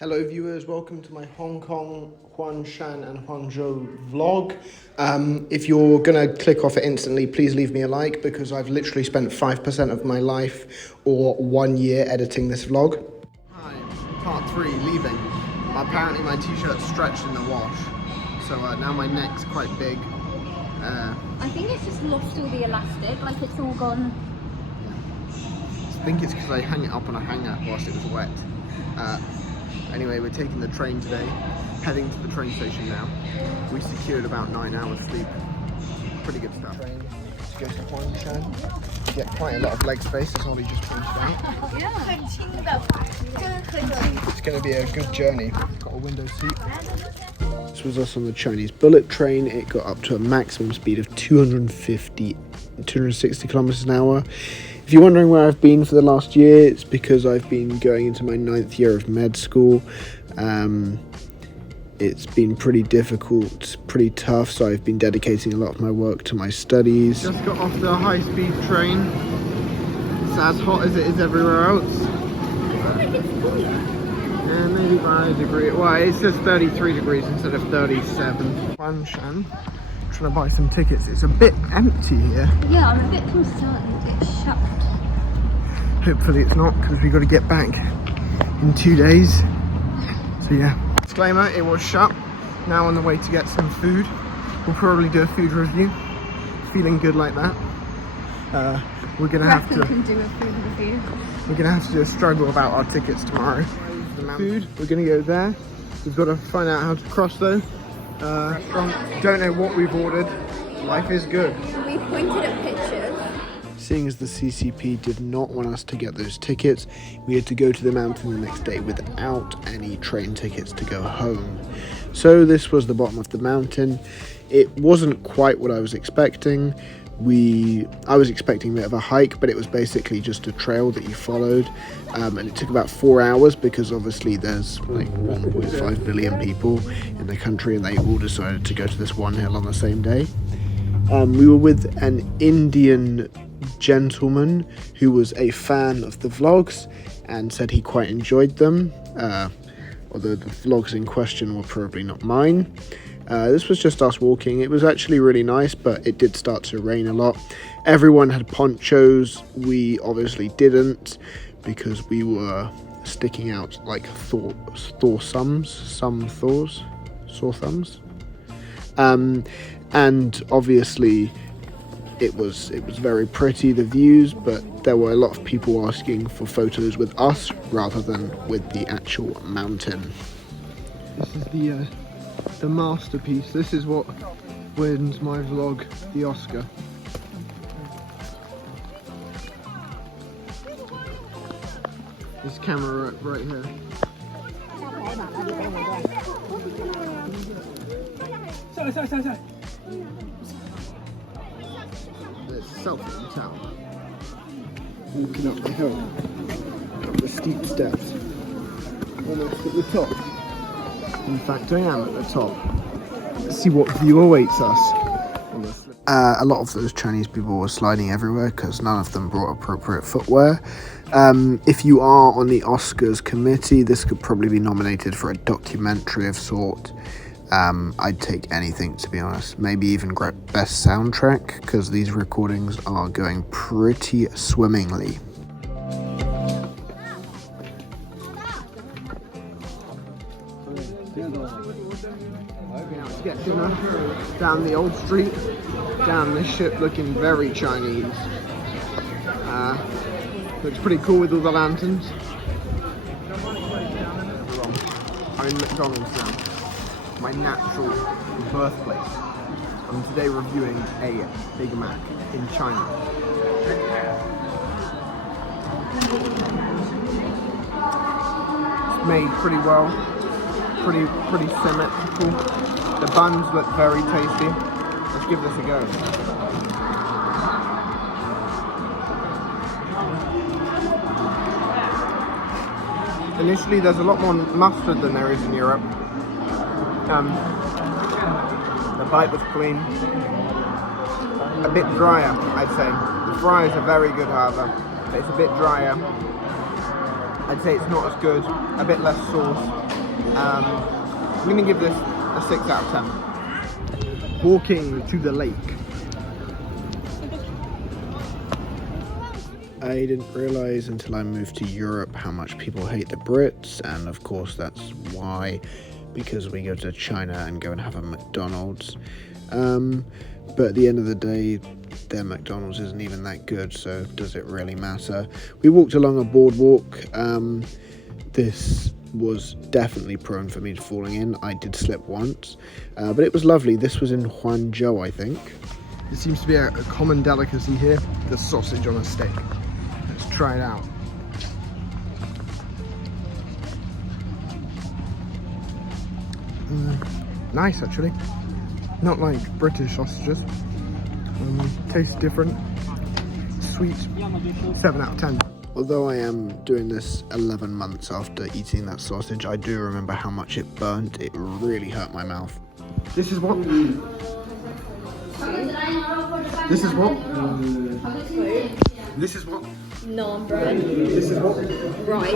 Hello viewers, welcome to my Hong Kong, Huangshan and Huangzhou vlog. If you're going to click off it instantly, please leave me a like because I've literally spent 5% of my life or 1 year editing this vlog. Hi, part 3, leaving. Apparently my t-shirt's stretched in the wash, so now my neck's quite big. I think it's just lost all the elastic, like it's all gone. I think it's because I hung it up on a hanger whilst it was wet. Anyway, we're taking the train today, heading to the train station now. We secured about 9 hours sleep. Pretty good stuff. Train to go to Huangshan. You get quite a lot of leg space, as Ollie just pointed out. It's going to be a good journey. Got a window seat. This was us on the Chinese bullet train. It got up to a maximum speed of 260 kilometers an hour. If you're wondering where I've been for the last year, it's because I've been going into my 9th year of med school. It's been pretty difficult, pretty tough, so I've been dedicating a lot of my work to my studies. Just got off the high-speed train. It's as hot as it is everywhere else. Yeah, maybe by a degree. Well, it says 33 degrees instead of 37. Huangshan. Trying to buy some tickets. It's a bit empty here. Yeah, I'm a bit concerned. It's shut. Hopefully it's not, because we've got to get back in 2 days. So yeah. Disclaimer, it was shut. Now on the way to get some food. We'll probably do a food review. Feeling good like that. We're gonna have to do a food review. We're gonna have to do a struggle about our tickets tomorrow. Food, we're gonna go there. We've got to find out how to cross though. Don't know what we've ordered. Life is good. We pointed at pictures. Seeing as the CCP did not want us to get those tickets, we had to go to the mountain the next day without any train tickets to go home. So this was the bottom of the mountain. It wasn't quite what I was expecting. I was expecting a bit of a hike, but it was basically just a trail that you followed, and it took about 4 hours because obviously there's like 1.5 billion people in the country and they all decided to go to this one hill on the same day. We were with an Indian gentleman who was a fan of the vlogs and said he quite enjoyed them, although the vlogs in question were probably not mine. This was just us walking. It was actually really nice, but it did start to rain a lot. Everyone had ponchos. We obviously didn't because we were sticking out like sore thumbs. And obviously it was very pretty, the views, but there were a lot of people asking for photos with us rather than with the actual mountain. This is the masterpiece. This is what wins my vlog the Oscar. This camera right here. There's Southern Town. Walking up the hill, up the steep steps, almost at the top. In fact, I am at the top. Let's see what view awaits us. A lot of those Chinese people were sliding everywhere because none of them brought appropriate footwear. If you are on the Oscars committee, this could probably be nominated for a documentary of sort. I'd take anything, to be honest. Maybe even best soundtrack, because these recordings are going pretty swimmingly. To get dinner down the old street, down this ship looking very Chinese. Looks pretty cool with all the lanterns. I'm in McDonald's now, my natural birthplace. I'm today reviewing a Big Mac in China. It's made pretty well, pretty symmetrical. The buns look very tasty. Let's give this a go. Initially, there's a lot more mustard than there is in Europe. The bite was clean. A bit drier, I'd say. The fries are very good, however. But it's a bit drier. I'd say it's not as good, a bit less sauce. I'm going to give this a 6 out of 10. Walking to the lake. I didn't realise until I moved to Europe how much people hate the Brits, and of course that's why, because we go to China and go and have a McDonald's. But at the end of the day, their McDonald's isn't even that good, so does it really matter? We walked along a boardwalk. This was definitely prone for me to falling in. I did slip once, but it was lovely. This was in Huanzhou, I think. It seems to be a common delicacy here, the sausage on a stick. Let's try it out. Nice, actually. Not like British sausages. Tastes different. Sweet. 7 out of 10. Although I am doing this 11 months after eating that sausage, I do remember how much it burnt. It really hurt my mouth. This is what? This is what? This is what? Naan bread. This is what? Rice.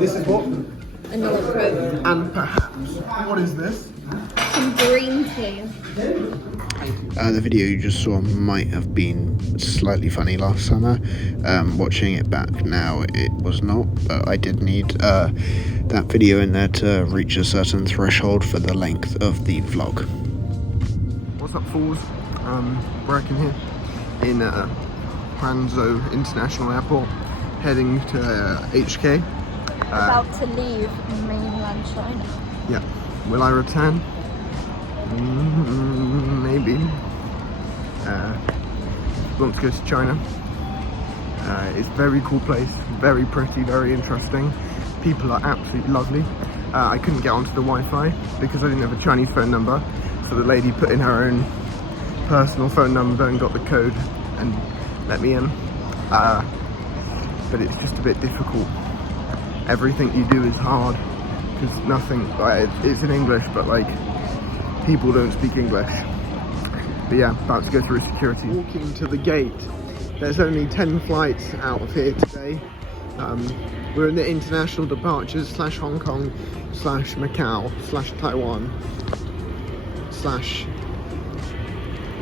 This is what? Another fruit. And perhaps, what is this? Some green tea. The video you just saw might have been slightly funny last summer. Watching it back now, it was not, but I did need that video in there to reach a certain threshold for the length of the vlog. What's up, fools? We're working here in Huanzhou International Airport, heading to HK. About to leave mainland China. Yeah. Will I return? Maybe. Want to go to China. It's a very cool place, very pretty, very interesting. People are absolutely lovely. I couldn't get onto the Wi-Fi because I didn't have a Chinese phone number, so the lady put in her own personal phone number and got the code and let me in. But it's just a bit difficult. Everything you do is hard because nothing, it's in English, but like people don't speak English. But yeah, about to go through security. Walking to the gate. There's only 10 flights out of here today. We're in the international departures / Hong Kong / Macau / Taiwan /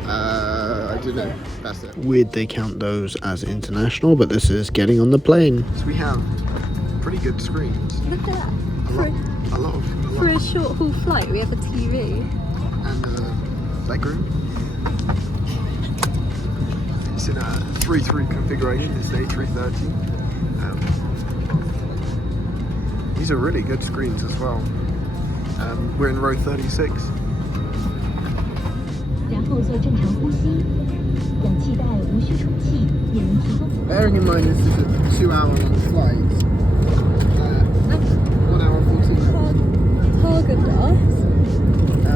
I don't know, that's it. Weird they count those as international, but this is getting on the plane. So we have pretty good screens. Look at that. A lot. For a short haul flight, we have a TV. And a leg room. It's in a 3-3 configuration, it's the A330. These are really good screens as well. We're in row 36. Bearing in mind this is a 2-hour-long flight, 1 hour 14 minutes. A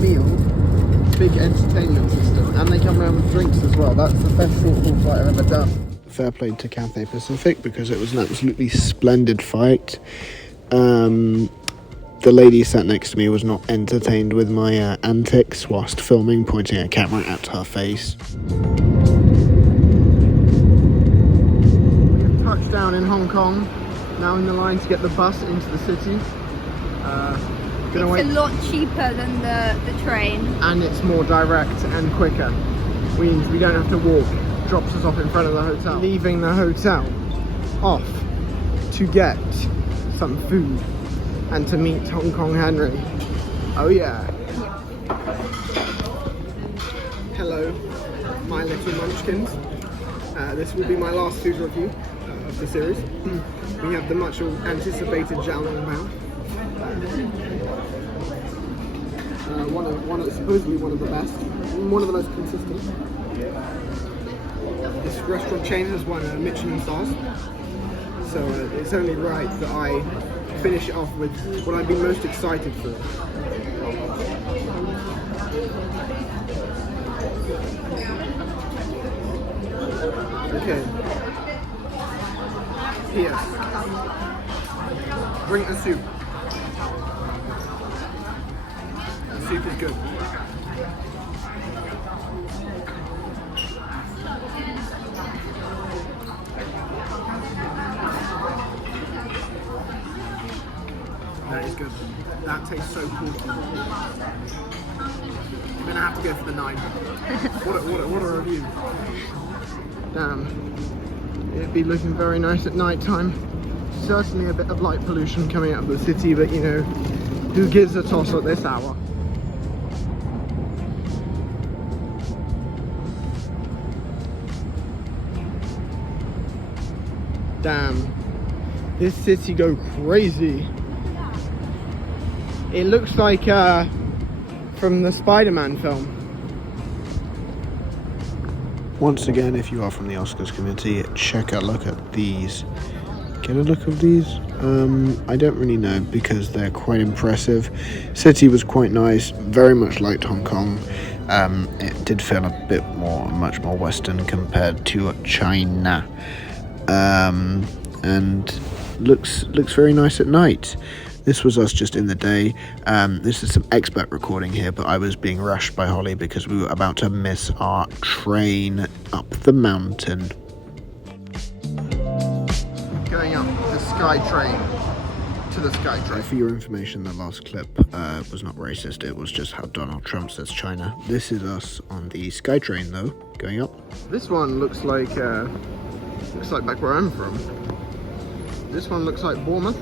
meal, big entertainment system, and they come around with drinks as well. That's the best short-haul flight I've ever done. Fair play to Cathay Pacific because it was an absolutely splendid flight. The lady sat next to me was not entertained with my antics whilst filming, pointing a camera at her face. We have touched down in Hong Kong, now in the line to get the bus into the city. It's a lot cheaper than the train. And it's more direct and quicker. Means we don't have to walk. Drops us off in front of the hotel. Leaving the hotel, off to get some food and to meet Hong Kong Henry. Oh yeah. Hello, my little munchkins. This will be my last food review of the series. We have the much anticipated Xiaolong Bao. Supposedly one of the best, one of the most consistent. This restaurant chain has won Michelin stars, so it's only right that I finish it off with what I've been most excited for. Okay. P.S. Drink the soup. The soup is good. That is good. That tastes so porky. I'm gonna have to go for the 9. What a review. Damn. It'd be looking very nice at night time. Certainly a bit of light pollution coming out of the city, but you know, who gives a toss at this hour? Damn. This city go crazy. It looks like from the Spider-Man film. Once again, if you are from the Oscars community, check a look at these. Get a look at these. I don't really know because they're quite impressive. City was quite nice, very much liked Hong Kong. It did feel a bit much more Western compared to China. And looks very nice at night. This was us just in the day. This is some expert recording here, but I was being rushed by Holly because we were about to miss our train up the mountain. Going up the SkyTrain to the SkyTrain. For your information, the last clip was not racist. It was just how Donald Trump says China. This is us on the SkyTrain though, going up. This one looks like back where I'm from. This one looks like Bournemouth.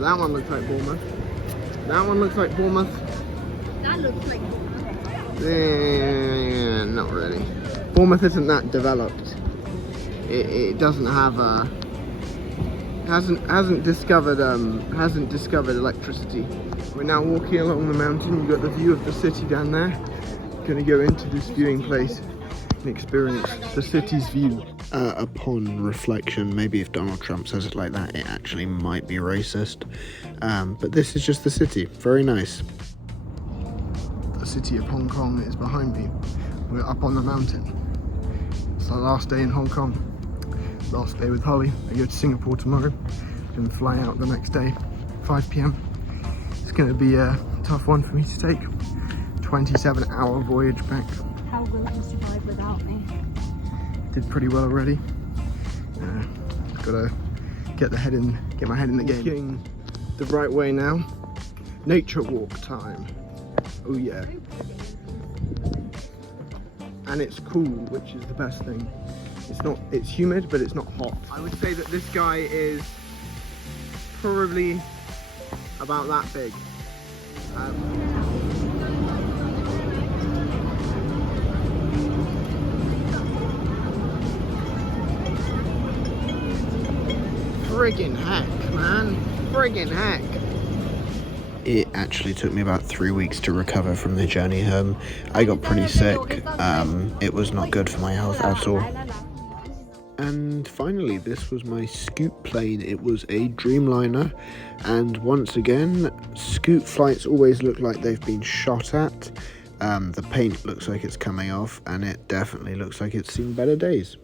That one looks like Bournemouth. That one looks like Bournemouth. That looks like Bournemouth. Not really. Bournemouth isn't that developed. It doesn't have hasn't discovered electricity. We're now walking along the mountain. You've got the view of the city down there. Gonna go into this viewing place and experience the city's view. Upon reflection, maybe if Donald Trump says it like that, it actually might be racist. But this is just the city. Very nice. The city of Hong Kong is behind me. We're up on the mountain. It's our last day in Hong Kong. Last day with Holly. I go to Singapore tomorrow and fly out the next day, 5 p.m. It's going to be a tough one for me to take. 27-hour voyage back. How will you survive without me? Did pretty well already. Gotta get my head in the game. Walking the right way now. Nature walk time. Oh yeah. And it's cool, which is the best thing. It's humid, but it's not hot. I would say that this guy is probably about that big. Friggin' heck, man. Friggin' heck. It actually took me about 3 weeks to recover from the journey home. I got pretty sick. It was not good for my health at all. And finally, this was my Scoot plane. It was a Dreamliner. And once again, Scoot flights always look like they've been shot at. The paint looks like it's coming off, and it definitely looks like it's seen better days.